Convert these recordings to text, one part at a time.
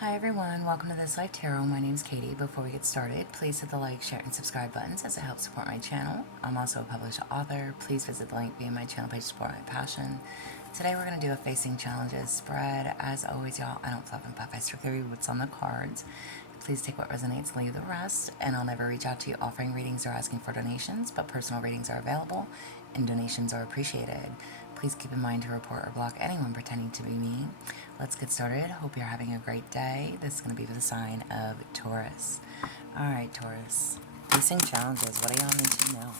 Hi everyone, welcome to This Life Tarot. My name is Katie. Before we get started, please hit the like, share, and subscribe buttons as it helps support my channel. I'm also a published author. Please visit the link via my channel page to support my passion. Today we're going to do a facing challenges spread. As always, y'all, I don't fluff and puff. I strictly read what's on the cards. Please take what resonates, leave the rest, and I'll never reach out to you offering readings or asking for donations, but personal readings are available and donations are appreciated. Please keep in mind to report or block anyone pretending to be me. Let's get started. Hope you're having a great day. This is going to be for the sign of Taurus. Alright, Taurus. Facing challenges. What do y'all need to know?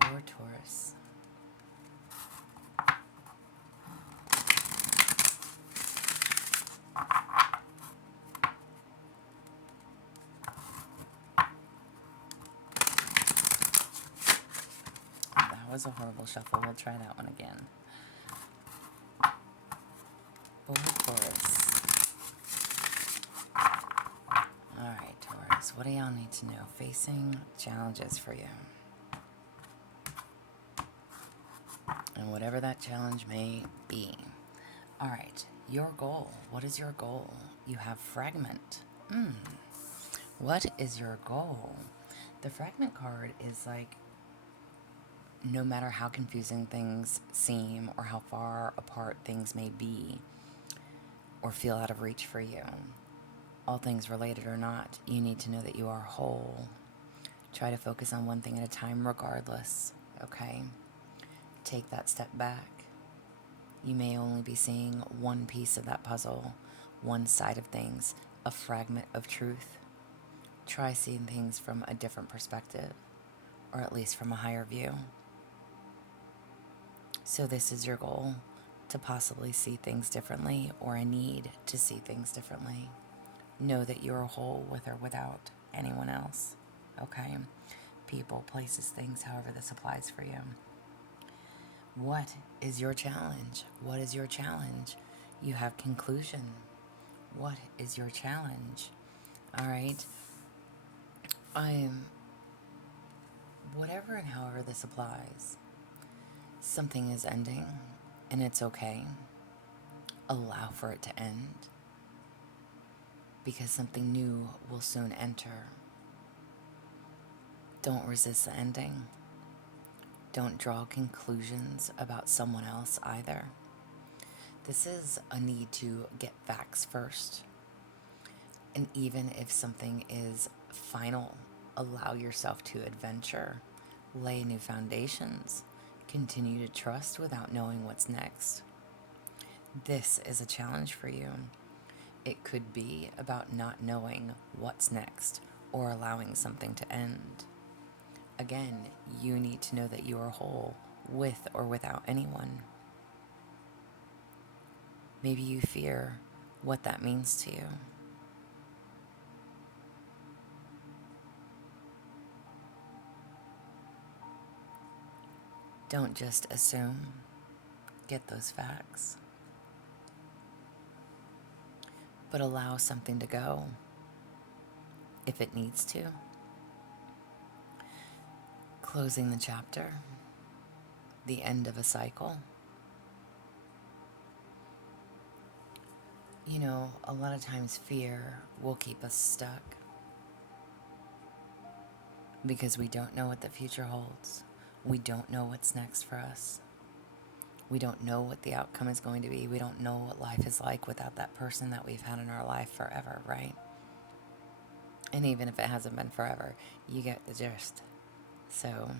For Taurus. That was a horrible shuffle. We'll try that one again. For Taurus. Alright, Taurus. What do y'all need to know? Facing challenges for you. And whatever that challenge may be. Alright, your goal. What is your goal? You have fragment. What is your goal? The fragment card is like, no matter how confusing things seem or how far apart things may be or feel out of reach for you, all things related or not, you need to know that you are whole. Try to focus on one thing at a time regardless, okay? Take that step back. You may only be seeing one piece of that puzzle, one side of things, a fragment of truth. Try seeing things from a different perspective, or at least from a higher view. So this is your goal, to possibly see things differently, or a need to see things differently. Know that you're whole with or without anyone else, okay? People, places, things, however this applies for you. What is your challenge? What is your challenge? You have conclusion. What is your challenge? All right. Whatever and however this applies, something is ending and it's okay. Allow for it to end because something new will soon enter. Don't resist the ending. Don't draw conclusions about someone else either. This is a need to get facts first. And even if something is final, allow yourself to adventure, lay new foundations, continue to trust without knowing what's next. This is a challenge for you. It could be about not knowing what's next or allowing something to end. Again, you need to know that you are whole with or without anyone. Maybe you fear what that means to you. Don't just assume. Get those facts. But allow something to go if it needs to. Closing the chapter. The end of a cycle. You know, a lot of times fear will keep us stuck because we don't know what the future holds. We don't know what's next for us. We don't know what the outcome is going to be. We don't know what life is like without that person that we've had in our life forever, right? And even if it hasn't been forever, you get the gist. So,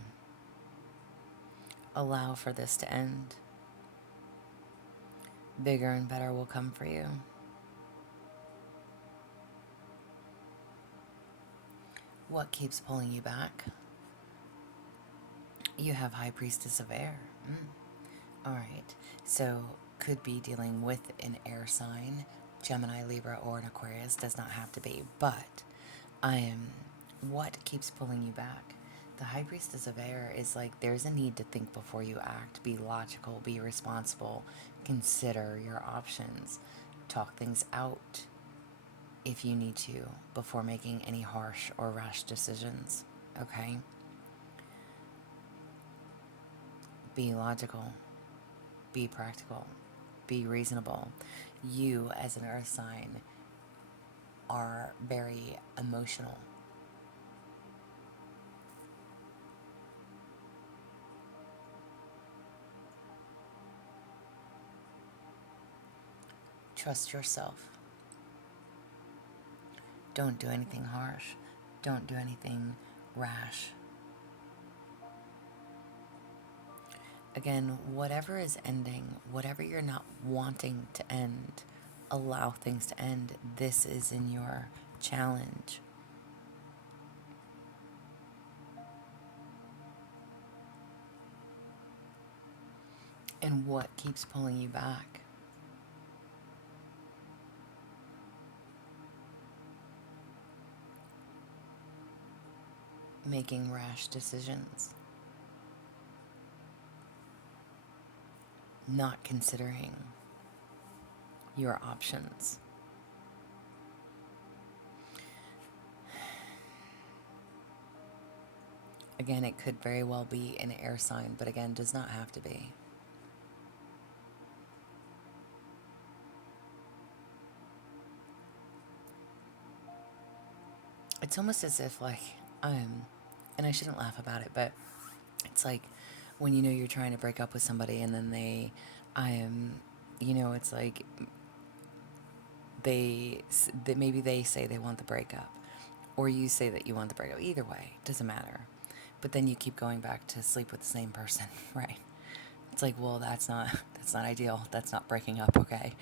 allow for this to end. Bigger and better will come for you. What keeps pulling you back? You have High Priestess of Air. Alright, so could be dealing with an air sign, Gemini, Libra, or an Aquarius. Does not have to be, but what keeps pulling you back? The High Priestess of Air is like, there's a need to think before you act. Be logical, be responsible, consider your options, talk things out if you need to before making any harsh or rash decisions, okay? Be logical, be practical, be reasonable. You, as an earth sign, are very emotional. Trust yourself. Don't do anything harsh. Don't do anything rash. Again, whatever is ending, whatever you're not wanting to end, allow things to end. This is in your challenge. And what keeps pulling you back? Making rash decisions. Not considering your options. Again, it could very well be an air sign, but again, does not have to be. It's almost as if like, and I shouldn't laugh about it, but it's like when you know you're trying to break up with somebody and then it's like maybe they say they want the breakup, or you say that you want the breakup. Either way, doesn't matter. But then you keep going back to sleep with the same person, right? It's like, well, that's not ideal. That's not breaking up, okay?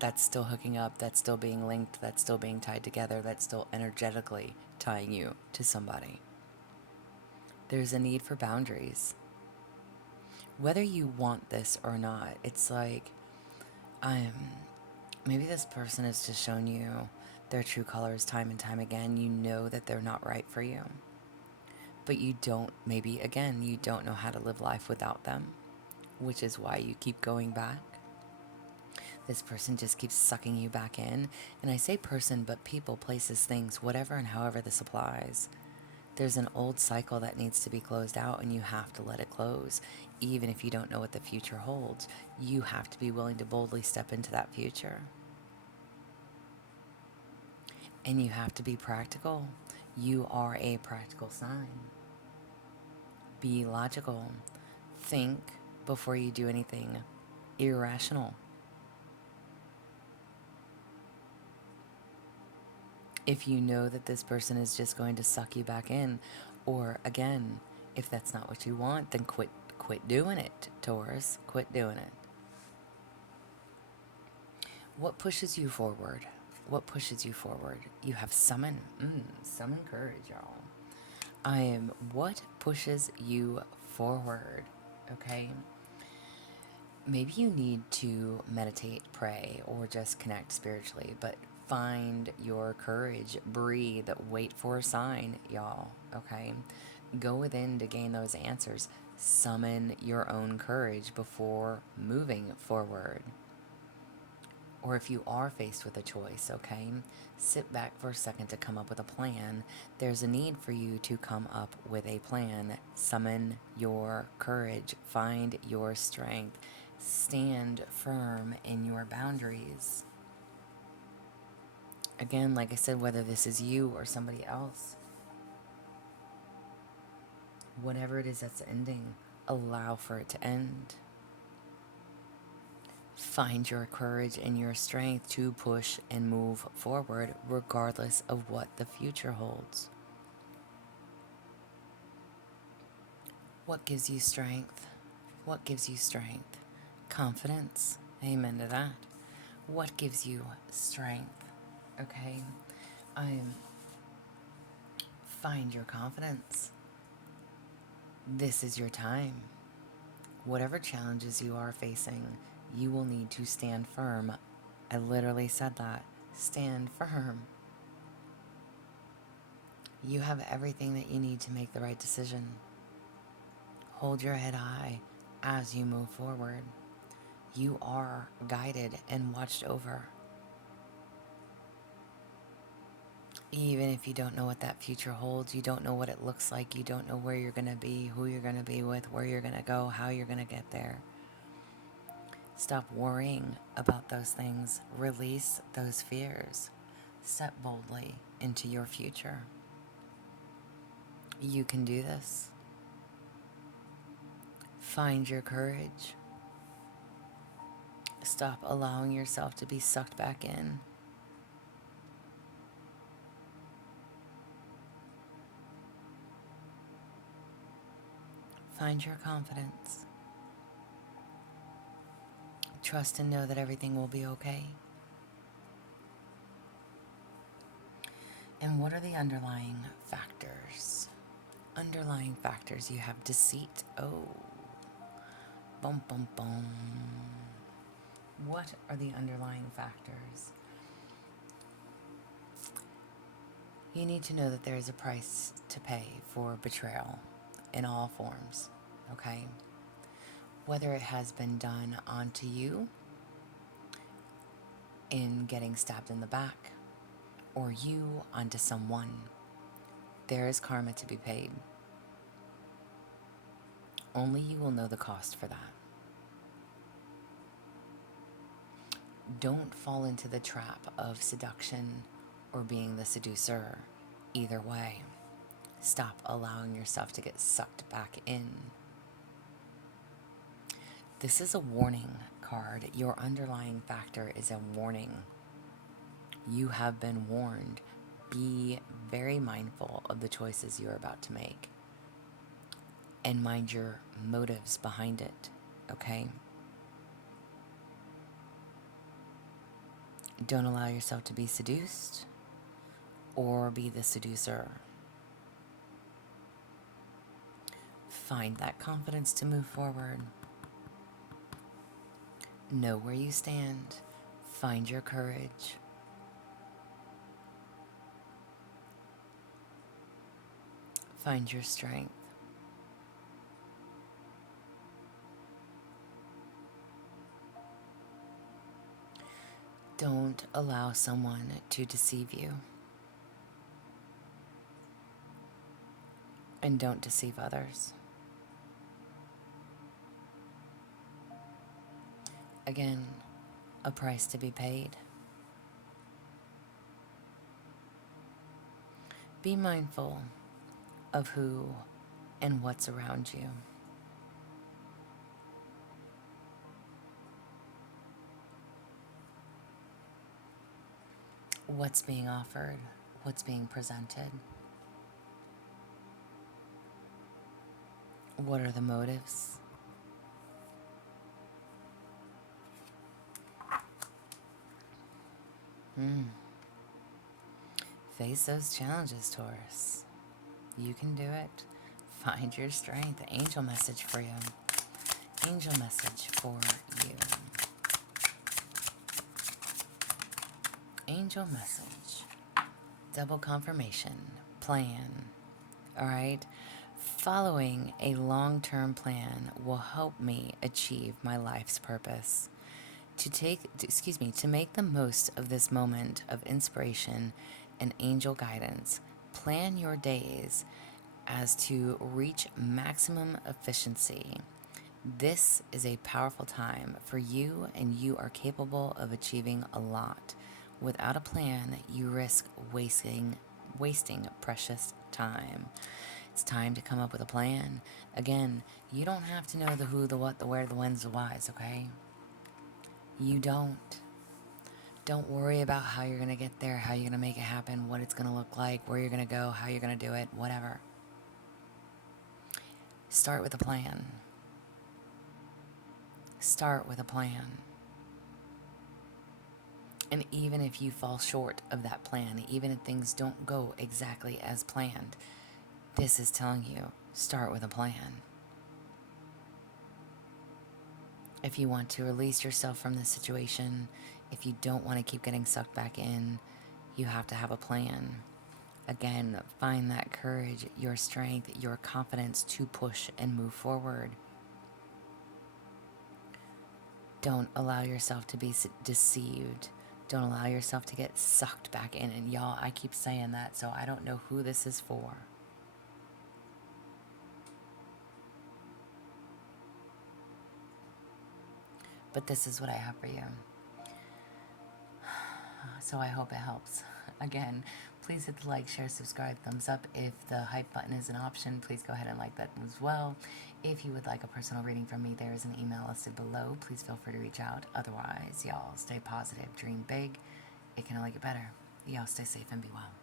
That's still hooking up. That's still being linked. That's still being tied together. That's still energetically tying you to somebody. There's a need for boundaries. Whether you want this or not, it's like, maybe this person has just shown you their true colors time and time again. You know that they're not right for you. But you don't, maybe again, you don't know how to live life without them, which is why you keep going back. This person just keeps sucking you back in. And I say person, but people, places, things, whatever and however this applies. There's an old cycle that needs to be closed out, and you have to let it close. Even if you don't know what the future holds, you have to be willing to boldly step into that future. And you have to be practical. You are a practical sign. Be logical. Think before you do anything irrational. If you know that this person is just going to suck you back in, or again, if that's not what you want, then quit doing it, Taurus. Quit doing it. What pushes you forward? What pushes you forward? You have summon. Summon courage, y'all. What pushes you forward? Okay. Maybe you need to meditate, pray, or just connect spiritually, but find your courage, breathe, wait for a sign, y'all. Okay. Go within to gain those answers. Summon your own courage before moving forward. Or if you are faced with a choice, okay, sit back for a second to come up with a plan. There's a need for you to come up with a plan. Summon your courage. Find your strength. Stand firm in your boundaries. Again, like I said, whether this is you or somebody else, whatever it is that's ending, allow for it to end. Find your courage and your strength to push and move forward regardless of what the future holds. What gives you strength? What gives you strength? Confidence. Amen to that. What gives you strength? Okay. Find your confidence. This is your time. Whatever challenges you are facing, you will need to stand firm. I literally said that. Stand firm. You have everything that you need to make the right decision. Hold your head high as you move forward. You are guided and watched over. Even if you don't know what that future holds, you don't know what it looks like, you don't know where you're going to be, who you're going to be with, where you're going to go, how you're going to get there. Stop worrying about those things. Release those fears. Step boldly into your future. You can do this. Find your courage. Stop allowing yourself to be sucked back in. Find your confidence. Trust and know that everything will be okay. And what are the underlying factors? Underlying factors, you have deceit. Oh, bum, bum, bum. What are the underlying factors? You need to know that there is a price to pay for betrayal in all forms, okay? Whether it has been done onto you in getting stabbed in the back or you onto someone, there is karma to be paid. Only you will know the cost for that. Don't fall into the trap of seduction or being the seducer. Either way, stop allowing yourself to get sucked back in. This is a warning card. Your underlying factor is a warning. You have been warned. Be very mindful of the choices you're about to make. And mind your motives behind it, okay? Don't allow yourself to be seduced or be the seducer. Find that confidence to move forward. Know where you stand. Find your courage. Find your strength. Don't allow someone to deceive you. And don't deceive others. Again, a price to be paid. Be mindful of who and what's around you. What's being offered, what's being presented. What are the motives? Face those challenges, Taurus. You can do it. Find your strength. Angel message for you. Angel message for you. Angel message. Double confirmation. Plan. All right? Following a long-term plan will help me achieve my life's purpose. To make the most of this moment of inspiration and angel guidance, plan your days as to reach maximum efficiency. This is a powerful time for you, and you are capable of achieving a lot. Without a plan, you risk wasting precious time. It's time to come up with a plan. Again, you don't have to know the who, the what, the where, the whens, the whys, okay? You don't. Don't worry about how you're going to get there, how you're going to make it happen, what it's going to look like, where you're going to go, how you're going to do it, whatever. Start with a plan. Start with a plan. And even if you fall short of that plan, even if things don't go exactly as planned, this is telling you, start with a plan. If you want to release yourself from this situation, if you don't want to keep getting sucked back in, you have to have a plan. Again, find that courage, your strength, your confidence to push and move forward. Don't allow yourself to be deceived. Don't allow yourself to get sucked back in. And y'all, I keep saying that, so I don't know who this is for. But this is what I have for you. So I hope it helps. Again, please hit the like, share, subscribe, thumbs up. If the hype button is an option, please go ahead and like that as well. If you would like a personal reading from me, there is an email listed below. Please feel free to reach out. Otherwise, y'all stay positive, dream big. It can only get better. Y'all stay safe and be well.